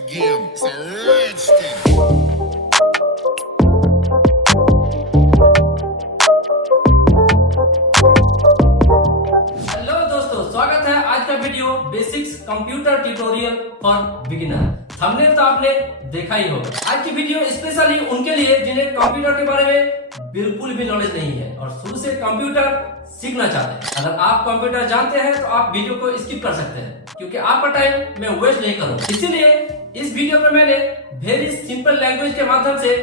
again. It's a redskin. Hello दोस्तों, स्वागत है आज का video basics computer tutorial for beginner. Thumbnail तो आपने देखा ही होगा। आज की वीडियो स्पेशली उनके लिए जिन्हें कंप्यूटर के बारे में बिल्कुल भी नॉलेज नहीं है और शुरू से कंप्यूटर सीखना चाहते हैं। अगर आप कंप्यूटर जानते हैं तो आप वीडियो को स्किप कर सकते हैं, क्योंकि आपका टाइम मैं वेस्ट नहीं करूंगा। इसीलिए इस वीडियो में मैंने वेरी सिंपल लैंग्वेज के माध्यम से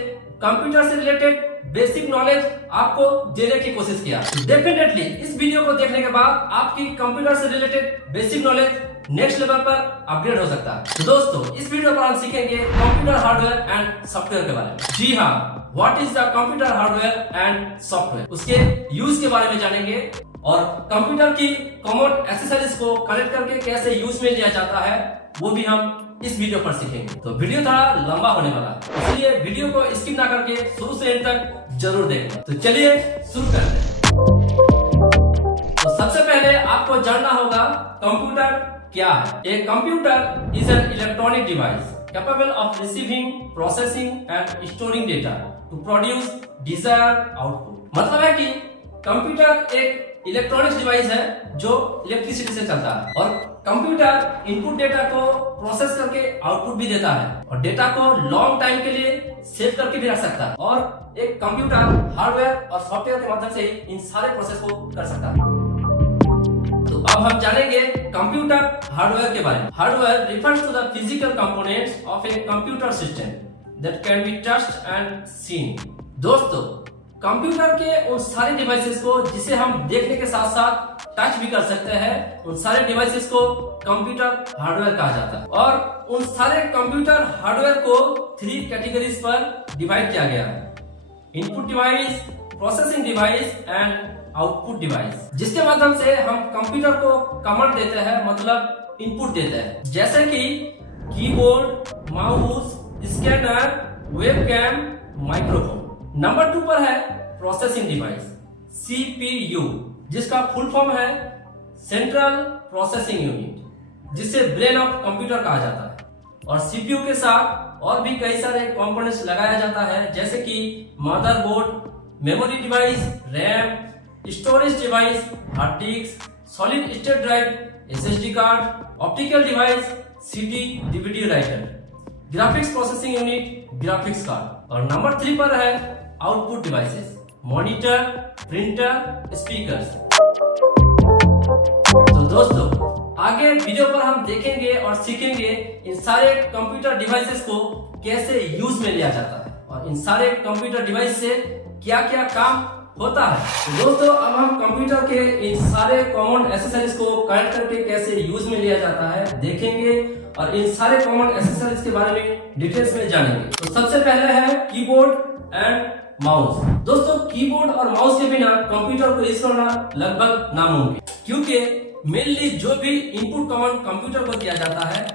कंप्यूटर से रिलेटेड बेसिक नॉलेज आपको देने की कोशिश किया। डेफिनेटली इस वीडियो को देखने के बाद आपकी कंप्यूटर से related basic knowledge next level पर अपग्रेड हो सकता है। तो दोस्तों, इस वीडियो पर हम सीखेंगे कंप्यूटर हार्डवेयर एंड सॉफ्टवेयर के बारे में। जी हाँ, what is the computer hardware and software, उसके यूज के बारे में जानेंगे और कंप्यूटर की कॉमन एक्सेसरीज को कनेक्ट करके कैसे यूज में लिया जाता है वो भी हम इस वीडियो पर सीखेंगे। तो वीडियो थोड़ा लंबा होने वाला है, इसलिए वीडियो को स्किप ना करके शुरू से एंड तक जरूर देखना। तो चलिए शुरू करते हैं। तो सबसे पहले आपको जानना होगा कंप्यूटर क्या है। A computer is an electronic device capable of receiving, processing and storing data to produce desired output। मतलब है कि कंप्यूटर एक इलेक्ट्रॉनिक्स डिवाइस है जो इलेक्ट्रिसिटी से चलता है और कंप्यूटर इनपुट डेटा को प्रोसेस करके आउटपुट भी देता है और डेटा को लॉन्ग टाइम के लिए सेव करके भी रख सकता है। और एक कंप्यूटर हार्डवेयर और सॉफ्टवेयर के माध्यम से इन सारे प्रोसेस को कर सकता है। तो अब हम जानेंगे कंप्यूटर हार्डवेयर के बारे में। Hardware refers to the physical components of a computer system that can be touched and seen. दोस्तों, कंप्यूटर के उन सारे डिवाइसेस को जिसे हम देखने के साथ साथ टच भी कर सकते हैं, उन सारे डिवाइसेस को कंप्यूटर हार्डवेयर कहा जाता है। और उन सारे कंप्यूटर हार्डवेयर को 3 कैटेगरीज पर डिवाइड किया गया है: input device, processing device and output device, जिसके माध्यम से हम कंप्यूटर को कमांड देते हैं, मतलब इनपुट देते हैं, जैसे कि keyboard, mouse, scanner, webcam, microphone. Number 2 पर है प्रोसेसिंग डिवाइस, सीपीयू, जिसका फुल फॉर्म है सेंट्रल प्रोसेसिंग यूनिट, जिसे ब्रेन ऑफ कंप्यूटर कहा जाता है। और सीपीयू के साथ और भी कई सारे कंपोनेंट्स लगाया जाता है, जैसे कि motherboard, memory device, RAM, storage device, hard disk, solid state drive, SSD card, optical device, CD, DVD writer, graphics processing unit, graphics card. और नंबर 3 पर है output devices, monitor, printer, speakers. तो दोस्तों, आगे वीडियो पर हम देखेंगे और सीखेंगे इन सारे कंप्यूटर डिवाइसेस को कैसे यूज में लिया जाता है और इन सारे कंप्यूटर डिवाइस से क्या क्या काम होता है। तो दोस्तों, अब हम कंप्यूटर के इन सारे कॉमन एक्सेसरीज को कनेक्ट करके कैसे यूज में लिया जाता है देखेंगे और इन सारे कॉमन एक्सेसरीज के बारे में डिटेल्स में जानेंगे। तो सबसे पहले है कीबोर्ड एंड माउस। दोस्तों, कीबोर्ड और माउस के बिना कंप्यूटर को यूज करना लगभग नामुमकिन, क्योंकि मेनली जो भी इनपुट कमांड कंप्यूटर को दिया जाता है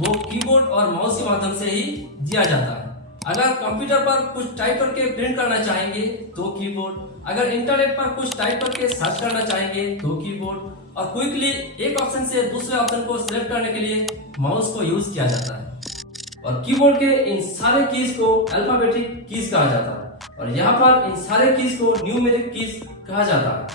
वो कीबोर्ड और माउस के माध्यम से ही दिया जाता है। अगर कंप्यूटर पर कुछ टाइप करके प्रिंट करना चाहेंगे तो कीबोर्ड, अगर इंटरनेट पर कुछ टाइप करके सर्च करना चाहेंगे तो कीबोर्ड, और क्विकली एक ऑप्शन से दूसरे ऑप्शन को सिलेक्ट करने के लिए माउस को यूज किया जाता है। और कीबोर्ड के इन सारे कीज को अल्फाबेटिक कीज कहा जाता है और यहाँ पर इन सारे कीज को न्यूमेरिक कीज कहा जाता है,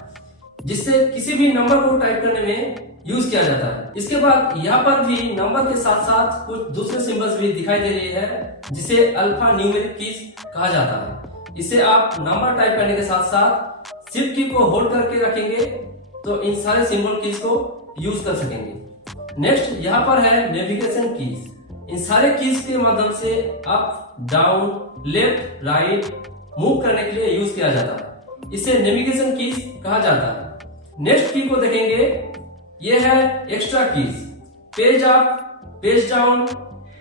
जिससे किसी भी नंबर को टाइप करने में यूज किया जाता है। इसके बाद यहाँ पर भी नंबर के साथ साथ कुछ दूसरे सिंबल्स भी दिखाई दे रही है, जिसे अल्फा न्यूमेरिक कीज कहा जाता है। इसे आप नंबर टाइप करने के साथ साथ शिफ्ट की को होल्ड करके रखेंगे तो इन सारे सिंबल कीज को यूज कर सकेंगे। नेक्स्ट यहाँ पर है नेविगेशन कीज। इन सारे कीज के माध्यम से up, down, left, right move करने के लिए यूज किया जाता है। इसे नेविगेशन कीज कहा जाता है। नेक्स्ट की को देखेंगे, ये है extra keys, page up, page down,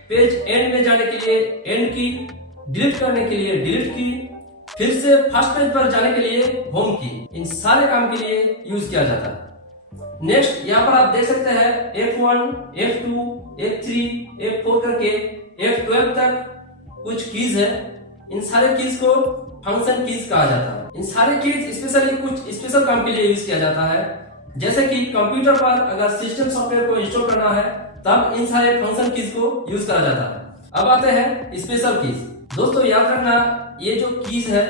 page and में जाने के लिए एंड की, डिलीट करने के लिए डिलीट की, फिर से फर्स्ट पेज पर जाने के लिए होम की। इन सारे काम के लिए यूज किया जाता है। नेक्स्ट यहाँ पर आप देख सकते हैं F1, F2, F3, F4 करके F12 तक कुछ कीज है। इन सारे कीज को फंक्शन कीज कहा जाता है। इन सारे कीज स्पेशली कुछ स्पेशल काम के लिए यूज किया जाता है, जैसे कि कंप्यूटर पर अगर सिस्टम सॉफ्टवेयर को इंस्टॉल करना है तब इन सारे फंक्शन कीज को यूज करा जाता है। अब आते हैं स्पेशल कीज। दोस्तों याद रखना, ये जो कीज है,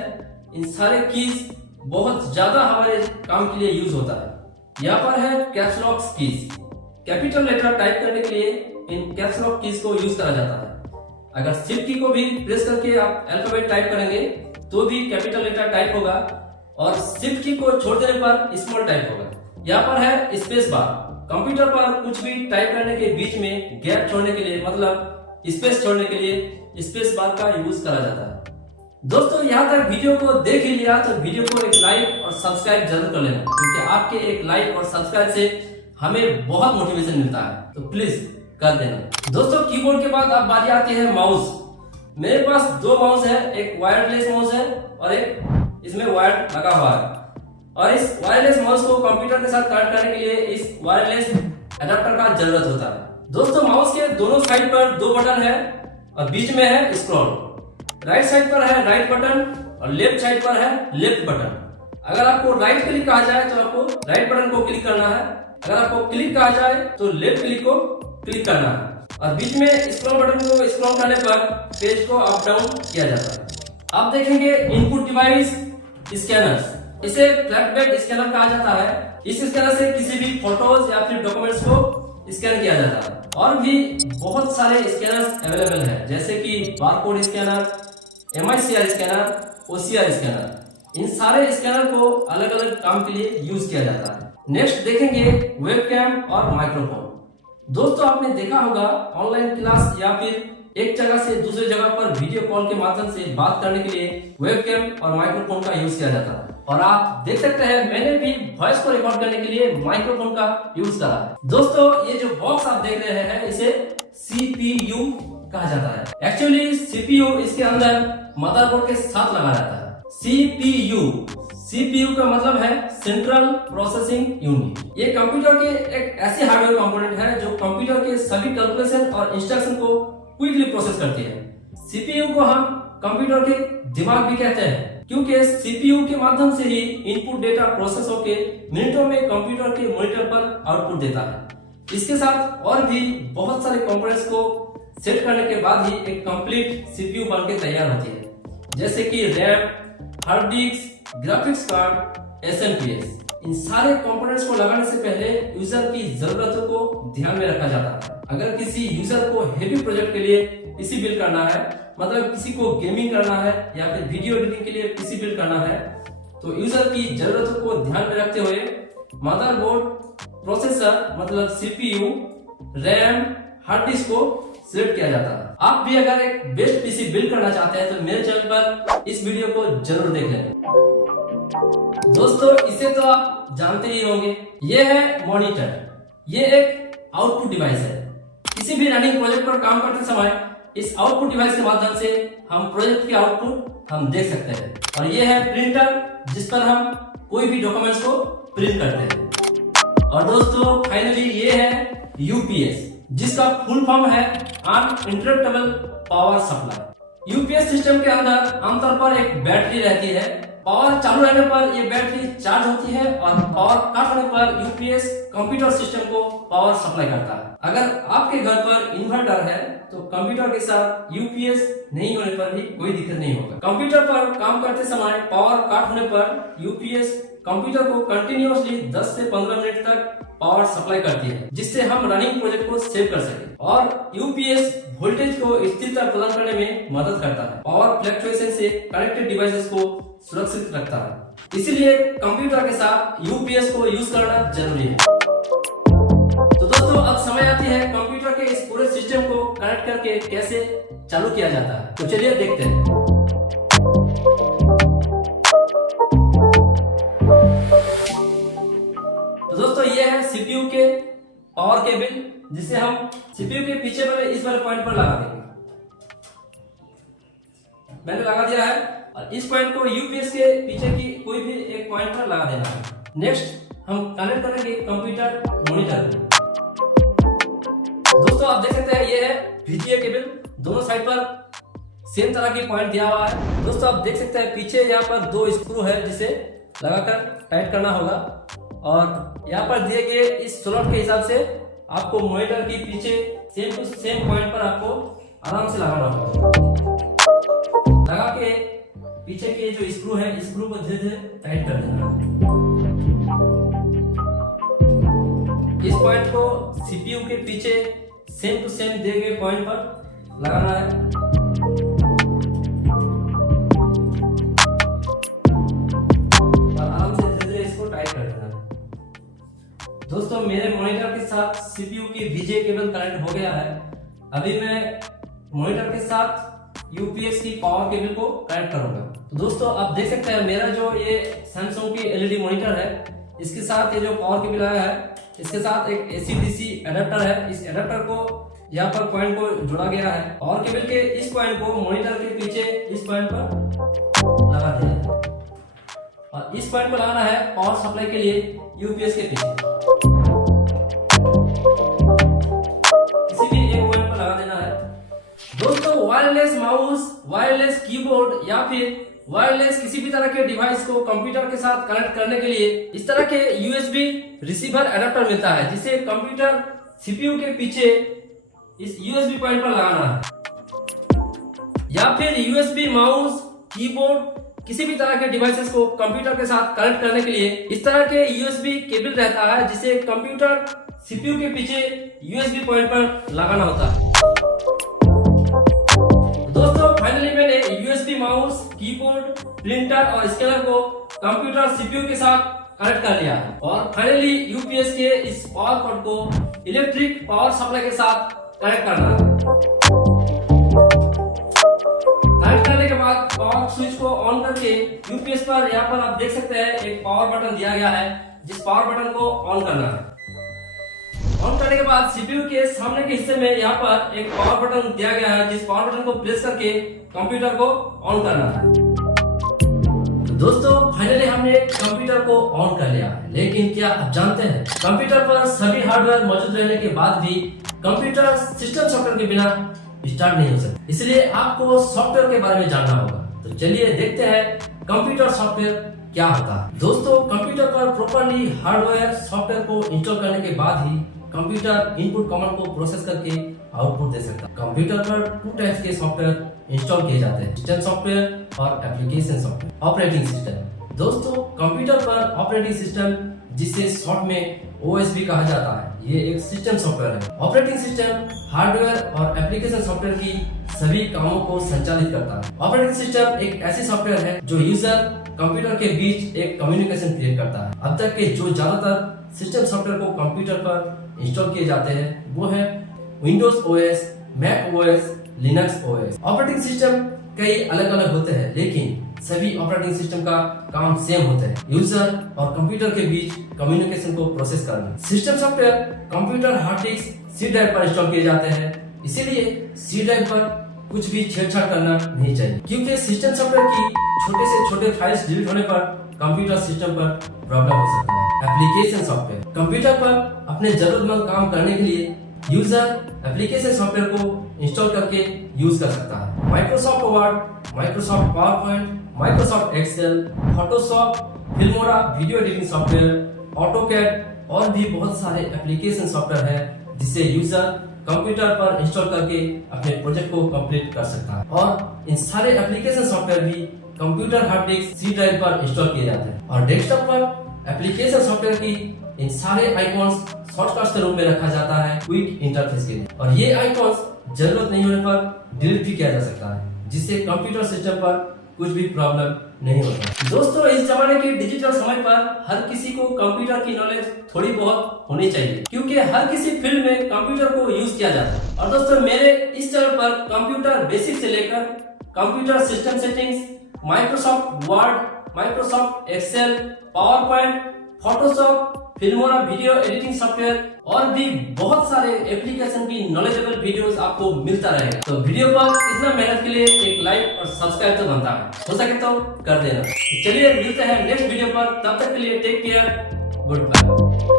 इन सारे कीज बहुत ज्यादा हमारे काम के लिए यूज होता है। यहाँ पर है caps lock keys. Capital letter type करने के लिए इन कैप्स लॉक कीज को यूज करा जाता है। अगर शिफ्ट की को भी प्रेस करके आप अल्फाबेट टाइप करेंगे तो भी कैपिटल लेटर टाइप होगा, और शिफ्ट की को छोड़ देने पर स्मॉल टाइप होगा। यहाँ पर है स्पेस बार। कंप्यूटर पर कुछ भी टाइप करने के बीच में गैप छोड़ने के लिए, मतलब स्पेस छोड़ने के लिए स्पेस बार का यूज करा जाता है। दोस्तों यहाँ तक वीडियो को देख ही लिया तो वीडियो को एक लाइक और सब्सक्राइब जरूर कर लेना, क्योंकि आपके एक लाइक और सब्सक्राइब से हमें बहुत मोटिवेशन मिलता है, तो प्लीज कर देना। दोस्तों कीबोर्ड के बाद अब बारी आती है माउस। मेरे पास दो माउस है, एक वायरलेस माउस है और एक इसमें वायर लगा हुआ है। और इस वायरलेस माउस को कंप्यूटर के साथ कनेक्ट करने के लिए इस वायरलेस अडेप्टर का जरूरत होता है। दोस्तों माउस के दोनों साइड पर दो बटन है और बीच में है स्क्रॉल। राइट साइड पर है राइट बटन और लेफ्ट साइड पर है लेफ्ट बटन। अगर आपको राइट क्लिक कहा जाए तो आपको राइट बटन को क्लिक करना है, अगर आपको क्लिक कहा जाए तो लेफ्ट क्लिक को क्लिक करना है, और बीच में स्क्रॉल बटन को स्क्रॉल करने पर पेज को अप डाउन किया जाता है। अब देखेंगे इनपुट डिवाइस स्कैनर्स। इसे फ्लैट बेड स्कैनर कहा जाता है। इस स्कैनर से किसी भी फोटोज या फिर डॉक्यूमेंट्स को स्कैन किया जाता है। और भी बहुत सारे स्कैनर्स अवेलेबल है, जैसे कि barcode scanner, MICR scanner, OCR scanner. इन सारे स्कैनर को अलग अलग काम के लिए यूज किया जाता है। नेक्स्ट देखेंगे वेबकैम और माइक्रोफोन। दोस्तों आपने देखा होगा ऑनलाइन क्लास या फिर एक जगह से दूसरी जगह पर वीडियो कॉल के माध्यम से बात करने के लिए वेबकैम और माइक्रोफोन का यूज किया जाता है। और आप देख सकते हैं मैंने भी वॉइस को रिकॉर्ड करने के लिए माइक्रोफोन का यूज करा है। दोस्तों ये जो बॉक्स आप देख रहे हैं इसे CPU कहा जाता है। एक्चुअली CPU इसके अंदर मदरबोर्ड के साथ लगा जाता है। CPU का मतलब है सेंट्रल प्रोसेसिंग यूनिट। ये कंप्यूटर के एक ऐसे हार्डवेयर कंपोनेंट है जो कंप्यूटर के सभी कैलकुलेशन और इंस्ट्रक्शन को क्विकली प्रोसेस करती है। CPU को हम कंप्यूटर के दिमाग भी कहते हैं, क्योंकि CPU के माध्यम से ही इनपुट डेटा प्रोसेस होकर मिनटों में कंप्यूटर के मॉनिटर पर आउटपुट देता है। इसके साथ और भी बहुत सारे कंपोनेंट्स को सेट करने के बाद ही एक कंप्लीट CPU बनके तैयार होती है, जैसे कि RAM, hard disk, graphics card, SMPS। इन सारे कंपोनेंट्स को लगाने से पहले यूजर की जरूरतों को ध्यान में रखा जाता है। अगर किसी यूजर को हेवी प्रोजेक्ट के लिए पीसी बिल्ड करना है, मतलब किसी को गेमिंग करना है या फिर वीडियो एडिटिंग के लिए पीसी बिल्ड करना है, तो यूजर की जरूरतों को ध्यान में रखते हुए मदरबोर्ड, प्रोसेसर मतलब CPU, रैम, हार्ड डिस्क को सिलेक्ट किया जाता है। आप भी अगर एक बेस्ट पीसी बिल्ड करना चाहते हैं तो मेरे चैनल पर इस वीडियो को जरूर देख लें। दोस्तों इसे तो आप जानते ही होंगे, ये है मॉनिटर। ये एक आउटपुट डिवाइस है। किसी भी रनिंग प्रोजेक्ट पर काम करते समय इस आउटपुट डिवाइस के माध्यम से हम प्रोजेक्ट के आउटपुट हम देख सकते हैं। और ये है प्रिंटर, जिस पर हम कोई भी डॉक्यूमेंट्स को प्रिंट करते हैं। और दोस्तों फाइनली ये है UPS, जिसका फुल फॉर्म है uninterruptible power supply. UPS system के अंदर आमतौर पर एक बैटरी रहती है। पावर चालू रहने पर ये बैटरी चार्ज होती है और पावर कट होने पर UPS कंप्यूटर सिस्टम को पावर सप्लाई करता है। अगर आपके घर पर इन्वर्टर है तो कंप्यूटर के साथ UPS नहीं होने पर भी कोई दिक्कत नहीं होगा। कंप्यूटर पर काम करते समय पावर कट होने पर UPS कंप्यूटर को कंटिन्यूअसली 10 से 15 मिनट तक पावर सप्लाई करती है, जिससे हम रनिंग प्रोजेक्ट को सेव कर सके। और UPS वोल्टेज को स्थिरता प्रदान करने में मदद करता है। पावर फ्लक्चुएशन से कनेक्टेड डिवाइसेस को सुरक्षित रखता है। इसीलिए कंप्यूटर के साथ UPS को यूज करना जरूरी है। तो दोस्तों अब समय आती है कंप्यूटर के इस पूरे सिस्टम को कनेक्ट करके कैसे चालू किया जाता है। तो चलिए देखते हैं। तो दोस्तों ये है CPU के पावर केबल, जिसे हम CPU के पीछे वाले इस वाले पॉइंट पर लगा देंगे। मैंने लगा दिया है और इस पॉइंट को UPS के पीछे की कोई भी एक पॉइंट पर लगा देना है। नेक्स्ट हम कनेक्ट करेंगे कंप्यूटर मॉनिटर को। दोस्तों आप देख सकते हैं ये है VGA केबल, दोनों साइड पर सेम तरह की पॉइंट दिया हुआ है। दोस्तों आप देख सकते हैं पीछे यहाँ पर 2 स्क्रू है, जिसे लगाकर टाइट करना होगा। और यहाँ पर दिए गए इस स्लॉट के हिसाब से आपको मॉनिटर के पीछे सेम टू सेम पॉइंट पर आपको आराम से लगाना होगा। लगा के पीछे के जो स्क्रू है, स्क्रू को धीरे धीरे टाइट कर देना है। इस पॉइंट को सीपीयू के पीछे सेम टू सेम दिए गए पॉइंट पर लगाना है। और आराम से धीरे धीरे इसको टाइट कर देना है। दोस्तों मेरे मॉनिटर के साथ सीपीयू की बीजे केबल कनेक्ट हो गया है। अभी मैं मॉनिटर के साथ यूपीएस की पावर केबल को कनेक्ट करूंगा। तो दोस्तों आप देख सकते हैं मेरा जो ये सैमसंग की एलईडी मॉनिटर है, इसके साथ ये जो पावर केबल आया है, इसके साथ एक एसी डीसी एडाप्टर है। इस एडाप्टर को यहाँ पर पॉइंट को जोड़ा गया है। पावर केबल के इस पॉइंट को मॉनिटर के पीछे इस पॉइंट पर लगा दिया है और इस पॉइंट पर लगाना है पावर सप्लाई के लिए यूपीएस के पीछे। किसी भी एक पॉइंट पर लगा देना है। दोस्तों वायरलेस माउस, वायरलेस कीबोर्ड या फिर वायरलेस किसी भी तरह के डिवाइस को कंप्यूटर के साथ कनेक्ट करने के लिए इस तरह के यूएसबी रिसीवर एडाप्टर मिलता है, जिसे कंप्यूटर सीपीयू के पीछे इस यूएसबी पॉइंट पर लगाना है। या फिर यूएसबी माउस, कीबोर्ड किसी भी तरह के डिवाइसेस को कंप्यूटर के साथ कनेक्ट करने के लिए इस तरह के यूएसबी केबल रहता है, जिसे कंप्यूटर सीपीयू के पीछे यूएसबी पॉइंट पर लगाना होता है। दोस्तों फाइनली मैंने यूएसबी माउस, कीबोर्ड, प्रिंटर और स्कैनर को कंप्यूटर सीपीयू के साथ कनेक्ट कर लिया है और फाइनली यूपीएस के इस पावर कॉर्ड को इलेक्ट्रिक पावर सप्लाई के साथ कनेक्ट करना है। कनेक्ट करने के बाद पावर स्विच को ऑन करके यूपीएस पर यहाँ पर आप देख सकते हैं एक पावर बटन दिया गया है, जिस पावर बटन को ऑन करना है। ऑन करने के बाद सीपीयू के सामने के हिस्से में यहाँ पर एक पावर बटन दिया गया है, जिस पावर बटन को प्रेस करके कंप्यूटर को ऑन करना है। तो दोस्तों फाइनली हमने कंप्यूटर को ऑन कर लिया है, लेकिन क्या आप जानते हैं कंप्यूटर पर सभी हार्डवेयर मौजूद रहने के बाद भी कंप्यूटर सिस्टम सॉफ्टवेयर के बिना स्टार्ट नहीं हो सकता। इसलिए आपको सॉफ्टवेयर के बारे में जानना होगा। तो चलिए देखते हैं कंप्यूटर सॉफ्टवेयर क्या होता है। दोस्तों कंप्यूटर पर प्रॉपर्ली हार्डवेयर सॉफ्टवेयर को इंस्टॉल करने के बाद ही कंप्यूटर इनपुट कमांड को प्रोसेस करके आउटपुट दे सकता है। कंप्यूटर पर 2 टाइप्स के सॉफ्टवेयर इंस्टॉल किए जाते हैं, सिस्टम सॉफ्टवेयर और एप्लीकेशन सॉफ्टवेयर। ऑपरेटिंग सिस्टम, दोस्तों कंप्यूटर पर ऑपरेटिंग सिस्टम, जिसे शॉर्ट में ओएस भी कहा जाता है, ये एक सिस्टम सॉफ्टवेयर है। ऑपरेटिंग सिस्टम हार्डवेयर और एप्लीकेशन सॉफ्टवेयर की सभी कामों को संचालित करता है। ऑपरेटिंग सिस्टम एक ऐसी सॉफ्टवेयर है जो यूजर कंप्यूटर के बीच एक कम्युनिकेशन क्रिएट करता है। अब तक के जो ज्यादातर सिस्टम सॉफ्टवेयर को कंप्यूटर पर इंस्टॉल किए जाते हैं वो है Windows OS, Mac OS, Linux OS. Operating system कई अलग अलग होते हैं, लेकिन सभी ऑपरेटिंग सिस्टम का काम सेम होता है, यूजर और कंप्यूटर के बीच कम्युनिकेशन को प्रोसेस करना। System software computer hard disk C drive पर इंस्टॉल किए जाते हैं, इसीलिए सी ड्राइव पर कुछ भी छेड़छाड़ करना नहीं चाहिए, क्योंकि सिस्टम सॉफ्टवेयर की छोटे से छोटे फाइल्स डिलीट होने पर कंप्यूटर सिस्टम पर प्रॉब्लम हो सकता है। एप्लीकेशन सॉफ्टवेयर, कंप्यूटर पर अपने जरूरतमंद काम करने के लिए यूजर एप्लीकेशन सॉफ्टवेयर को इंस्टॉल करके यूज कर सकता है। Microsoft Word, Microsoft PowerPoint, Microsoft Excel, Photoshop, Filmora video editing software, AutoCAD और भी बहुत सारे एप्लीकेशन सॉफ्टवेयर है, जिसे यूजर कंप्यूटर पर इंस्टॉल करके अपने प्रोजेक्ट को कंप्लीट कर सकता है। और इन सारे एप्लीकेशन सॉफ्टवेयर भी computer hard disk C drive पर इंस्टॉल किए जाते हैं। और डेस्कटॉप पर एप्लीकेशन सॉफ्टवेयर की इन सारे आइकॉन्स शॉर्टकट्स के रूप में रखा जाता है क्विक इंटरफेस के लिए, और ये आइकॉन्स जरूरत नहीं होने पर डिलीट भी किया जा सकता है, जिससे कंप्यूटर सिस्टम पर कुछ भी प्रॉब्लम नहीं होता। दोस्तों इस जमाने के डिजिटल समय पर हर किसी को कंप्यूटर की नॉलेज थोड़ी बहुत होनी चाहिए, क्योंकि हर किसी फील्ड में कंप्यूटर को यूज किया जाता है। और दोस्तों मेरे इस चैनल पर कंप्यूटर बेसिक से लेकर computer system settings, Microsoft Word, Microsoft Excel, PowerPoint, Photoshop, Filmora video editing software और भी बहुत सारे एप्लीकेशन की नॉलेजेबल वीडियोस आपको मिलता रहेगा। तो वीडियो पर इतना मेहनत के लिए एक लाइक और सब्सक्राइब तो बनता है, हो सके तो कर देना। तो चलिए मिलते हैं नेक्स्ट वीडियो पर, तब तक के लिए टेक केयर, गुड बाय।